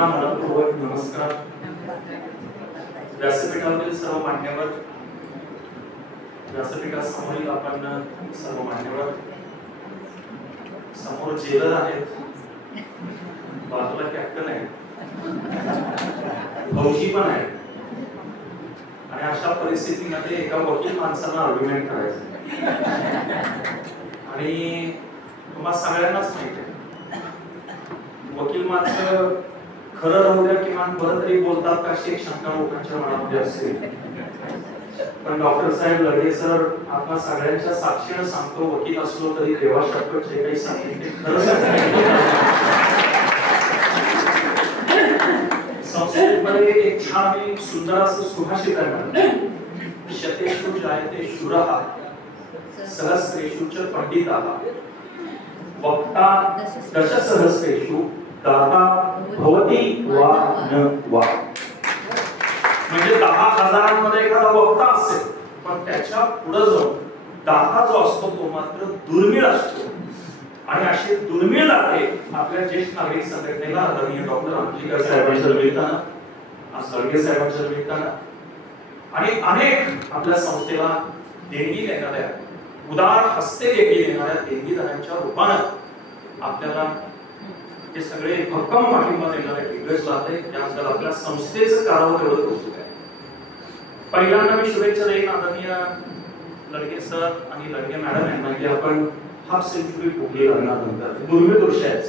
सर्वांना मनपूर्वक नमस्कार. व्यासपीठावरील सर्व मान्यवर, व्यासपीठासमोरील आपण सर्व मान्यवर, समोर जेलर आहेत, बाजूला कॅप्टन आहे, फौजी पण आहे. आणि अशा परिस्थितीमध्ये एका वकील माणसाला आर्ग्युमेंट करायचं आणि तुम्हाला सगळ्यांनाच माहिती आहे वकील माणसं खरं राहू द्या किमान बरं तरी बोलतात का अशी एक शंका लोकांच्या मनामध्ये असते. पण डॉक्टर साहेब लढे सर आपण सगळ्यांच्या साक्षीने सांगतो, वकील असलो तरी देवा शपथ जे काही सांगितले खरं सांगितले. संस्कृतमध्ये एक छान आणि सुंदर असं सुभाषित आहे, शतेषु जायते शूरः सहस्रेषु च पंडिताः वक्ता दशसहस्रेषु दाता भवति वा न वा. म्हणजे 10,000मध्ये एखादा वक्ता असेल पण त्याच्या पुढे जाऊन दाता जो असतो तो मात्र दुर्मिळ असतो. आणि अशी दुर्मिळ दाते आपल्या ज्येष्ठ नागरिक संघटनेला आदरणीय डॉक्टर आमचीकर साहेबांच्या निमित्तानं, सळगे साहेबांच्या निमित्तानं आणि अनेक आपल्या संस्थेला देणगी देणाऱ्या, उदार हस्ते देणगी देणाऱ्या देणगीदारांच्या रूपानं आपल्याला हे सगळे भक्कम पाठिंबा देणारे दिग्गज लाभले. त्यानंतर आपल्या संस्थेचं कारभार एवढं कौतुक आहे. पहिल्यांदा मी शुभेच्छा देईन आदरणीय लडगे सर आणि लडगे मॅडम यांना की आपण हाफ सेंचुरी पूर्ण लग्नानंतर दुर्मिळ दृश्य आहे.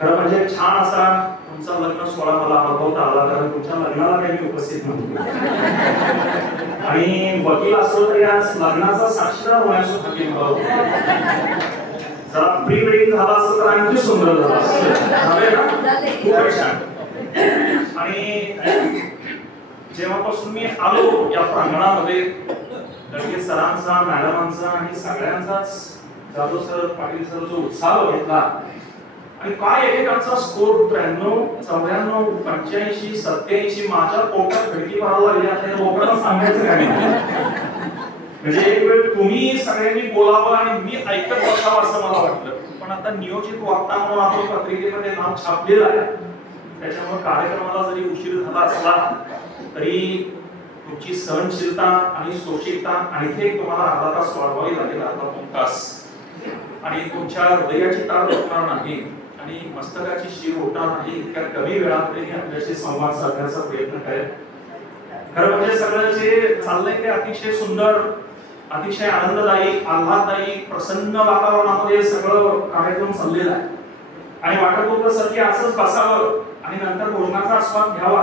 खरं म्हणजे छान असा तुमचा लग्न सोहळा मला अनुभवता आला, कारण तुमच्या लग्नाला काही मी उपस्थित नव्हतो आणि वकील असलो तरी आज लग्नाचा साक्षीदार होण्याचं भाग्य मला होतं. जरा प्री वेडिंग झाला असतं तर आणखी सुंदर झालं असतं. खूप छान. आणि जेव्हापासून मी आलो या प्रांगणामध्ये लडगे सरांचा, मॅडमांचा आणि सगळ्यांचाच जाधव सर, पाटील सर जो उत्साह बघितला आणि काय एकेकांचा स्कोर 93, 94, 85, 87 माझ्या पोटात खडकी मारायला लागली. आता लोकांना सांगायचं काय म्हणजे एक वेळ तुम्ही सगळ्यांनी बोलावं आणि मी ऐकत बसावं असं मला वाटलं. पण आता नियोजित वक्ता म्हणून आपण पत्रिकेमध्ये नाव छापलेलं आहे, त्याच्यामुळे कार्यक्रमाला जरी उशीर झाला असला तरी तुमची सहनशीलता आणि सोशिकता आणखी एक तुम्हाला अर्धा तास वाढवावी लागेल, अर्धा तास. आणि तुमच्या हृदयाची तार होणार नाही आणि मस्तकाची शीर होणार नाही इतक्या कमी वेळामध्ये मी आपल्याशी संवाद साधण्याचा प्रयत्न करेन. खरं म्हणजे सगळं जे चाललंय ते अतिशय सुंदर, अतिशय आनंददायी, आल्हाददायी, प्रसन्न वातावरणामध्ये सगळं कार्यक्रम चाललेला आहे. आणि वाटत होतं सर की असंच बसावं आणि नंतर भोजनाचा आस्वाद घ्यावा,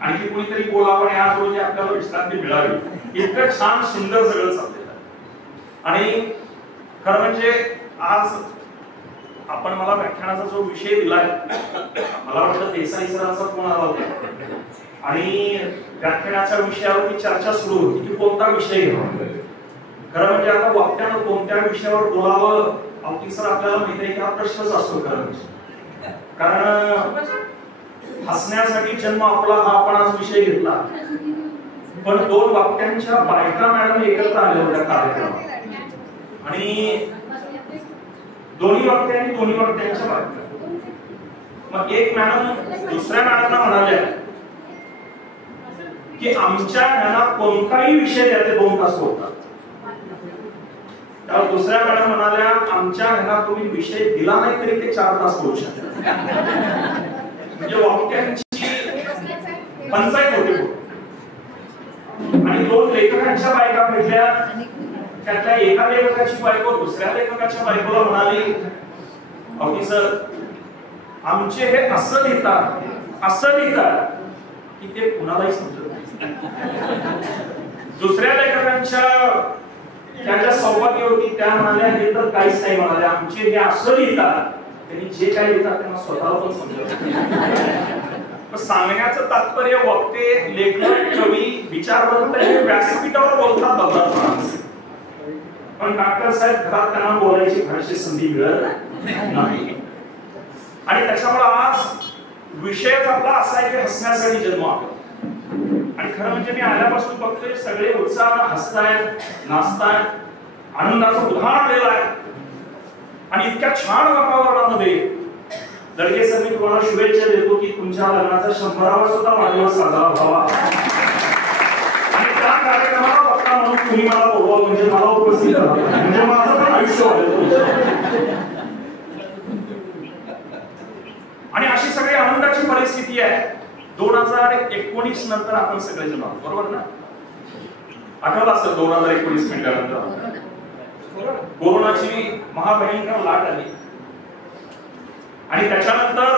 आणखी कुणीतरी बोलावं आणि आज रोजी आपल्याला विश्रांती मिळावी. इतकं छान सुंदर सगळं चाललेलं आहे. आणि खरं म्हणजे आज आपण मला व्याख्यानाचा जो विषय दिलाय, मला वाटतं देसाई सरांचा फोन आला होता आणि व्याख्यानाच्या विषयावरती चर्चा सुरू होती की कोणता विषय घ्यावा. खरं म्हणजे आता वक्त्यानं कोणत्या विषयावर बोलावं, अवती सर आपल्याला माहिती आहे की हा प्रश्नच असतो. कारण हसण्यासाठी जन्म आपला हा आपण आज विषय घेतला, पण 2 वक्त्यांच्या बायका मॅडम एकत्र आल्या होत्या कार्यक्रमात आणि दोन्ही वक्त्यांच्या बायका. मग एक मॅडम दुसऱ्या मॅडमला म्हणाल्या की आमच्या ह्याला कोणताही विषय द्या ते 2 तास बोलतात. त्यावर दुसऱ्या मॅडम म्हणाल्या आमच्या ह्याला तुम्ही विषय दिला नाही तरी ते 4 तास बोलू शकतात. म्हणजे वाक्यांची पंचायत होती. आणि 2 लेखकांच्या बायका भेटल्या, त्यातल्या एका लेखकाची बायको दुसऱ्या लेखकाच्या बायकोला म्हणाली अवती सर आमचे हे असं लिहितात की ते कुणालाही समजत नाही. दुसऱ्या लेखकांच्या त्याच्या सौभाग्य होती, त्या म्हणाल्या हे तर काहीच नाही, म्हणाल्या आमचे हे असं लिहितात त्यांनी जे काही लिहितात त्यांना स्वतःला पण समजत नाही. सांगण्याचं तात्पर्य वक्ते, लेखक, कवी, विचारवंत हे व्यासपीठावर बोलतात बघतात, पण डॉक्टर साहेब घरात त्यांना बोलायची फारशी संधी मिळत नाही. आणि त्याच्यामुळे आज विषयच आपला असा आहे की हसण्यासाठी जन्म आपला. आणि खरं म्हणजे मी आल्यापासून बघतोय सगळे उत्साह हसतायत, नाचतायत, आनंदाचं उधाण आलेलं आहे. आणि इतक्या छान वातावरणामध्ये दडगे सर, मी तुम्हाला शुभेच्छा देतो की तुमच्या लग्नाचा 100वा सुद्धा वाढदिवस साजरा व्हावा आणि त्या कार्यक्रमाला वक्ता म्हणून तुम्ही मला बोलवा, म्हणजे मला उपस्थित राहा, म्हणजे माझं पण आयुष्य वाढेल. आणि अशी सगळी आनंदाची परिस्थिती आहे. 2019 नंतर आपण सगळेजण आहोत, बरोबर ना? आठवलं असेल 2019 म्हटल्यानंतर कोरोनाची महाभयंकर लाट आली आणि त्याच्यानंतर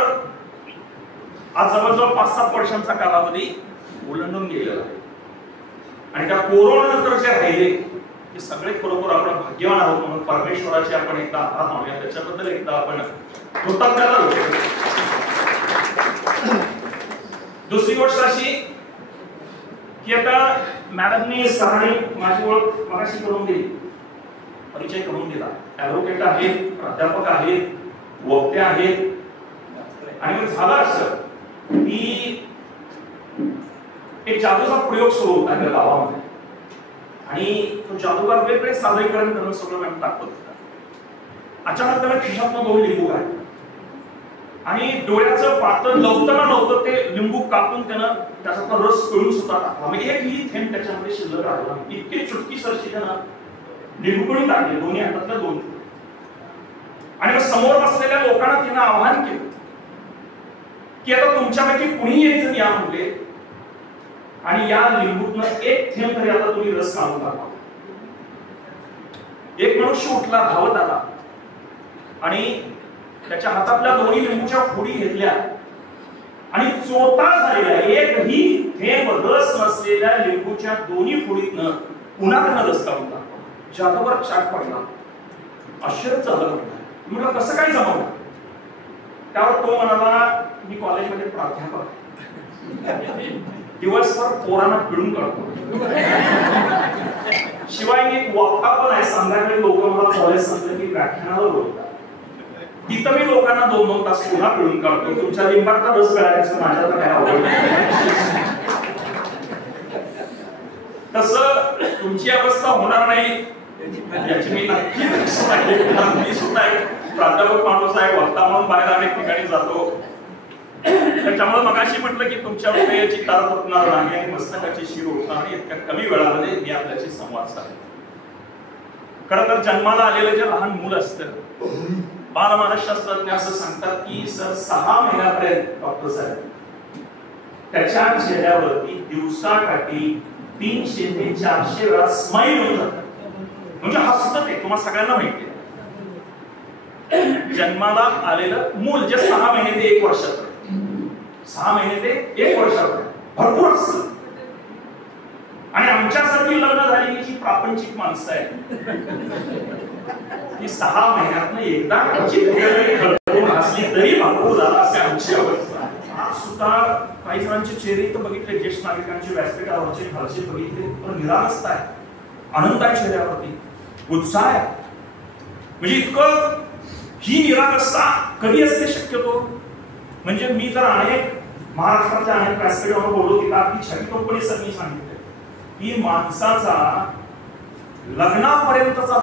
आज जवळजवळ 5-7 वर्षांचा कालावधी ओलांडून गेलेला आहे. आणि त्या कोरोना नंतर जे राहिले ते सगळे खरोखर आपण भाग्यवान आहोत म्हणून परमेश्वराचे आपण एकदा आभार मानूया, त्याच्याबद्दल एकदा आपण कृतज्ञता व्यक्त. दुसरी गोष्ट अशी की आता मॅडमनी सरांनी माझी ओळख मगाशी करून दिली, परिचय करून दिला. ऍडव्होकेट आहेत, प्राध्यापक आहेत, वक्ते आहेत. आणि मग झालं असं की एक जादूचा प्रयोग सुरू होता त्या गावामध्ये आणि तो जादूगार वेगवेगळे सादरीकरण करणं सगळं मॅम दाखवत होता. अचानक त्याला खिशातनं 2 लिंबू आहे आणि डोळ्याचं पातळ लवताना नव्हतं ते लिंबू कापून त्यानं त्याचा रस पिळून सुद्धा टाकला. म्हणजे एकही थेंब त्याच्यामध्ये शिल्लक राहिला. इतकी चुटकी सरशी त्यानं लिंबू पिळून टाकले, दोन्ही हातातल्या 2. आणि मग समोर बसलेल्या लोकांना तिनं आवाहन केलं की आता तुमच्यापैकी कुणी एक जण या म्हणले आणि या लिंबूतनं एक थेंब तरी आता तुम्ही रस काढून टाका. एक मनुष्य उठला, धावत आला आणि त्याच्या हातातल्या 2 लिंबूच्या फोडी घेतल्या आणि चोथा झालेल्या एकही थेंब रस नसलेल्या लिंबूच्या 2 फोडीतनं पुन्हा त्यानं रस काढून टाकला. जादूवर चाट पडला, आश्चर्य झालं. म्हटलं कसं काय जमवलं? त्यावर तो म्हणाला, मी कॉलेजमध्ये प्राध्यापक, दिवसभर पोरांना पिळून काढतो, शिवाय एक वक्ता पण आहे. संध्याकाळी लोक मला कॉलेज सांगतात की व्याख्यानाला बोलतात, तिथं मी लोकांना 2-2 तास पुन्हा पिळून काढतो. तुमच्या लिंबाचा रस काढायचं माझ्या तर काय आवडत. तसं तुमची अवस्था होणार नाही याची मी नक्की सुद्धा एक प्राध्यापक माणूस आहे, वक्ता म्हणून बाहेर अनेक ठिकाणी जातो. त्याच्यामुळे मगाशी म्हटलं की तुमच्या हृदयाची तार तुटणार नाही आणि मस्तकाची शिर उठणार नाही. इतक्या कमी वेळामध्ये मी आपल्याशी संवाद साधेन. खरं तर जन्माला आलेलं जे लहान मूल असतं, बालमानसशास्त्रज्ञ असं सांगतात की 6 महिन्यापर्यंत डॉक्टर साहेब त्याच्या चेहऱ्यावरती दिवसाकाठी 300 ते 400 वेळा स्माईल होऊन जातात, म्हणजे हसतं ते. तुम्हाला सगळ्यांना माहिती आहे. जन्माला आलेलं मूल जे 6 महिने ते 1 वर्षापर्यंत, 6 महिने ते 1 वर्षापर्यंत भरपूर असतं. आणि आमच्यासारखी लग्न झालेली जी प्रापंचिक माणसं आहेत ती 6 महिन्यातनं एकदा हसली तरी भरपूर झाला असे आमची अवस्था. आज सुद्धा काही जणांचे चेहरे तर बघितले, ज्येष्ठ नागरिकांचे व्यासपीठावरचे घरचे बघितले तर निरागसता आहे, आनंद आहे चेहऱ्यावरती, उत्साह आहे. म्हणजे इतकं ही निरागसता कधी असते शक्यतो? म्हणजे मी जर अनेक महाराष्ट्राच्या अनेक व्यासपीठावर बोललो की अगदी छातीतोपणे सर मी सांगितलं की माणसाचा लग्नापर्यंतचा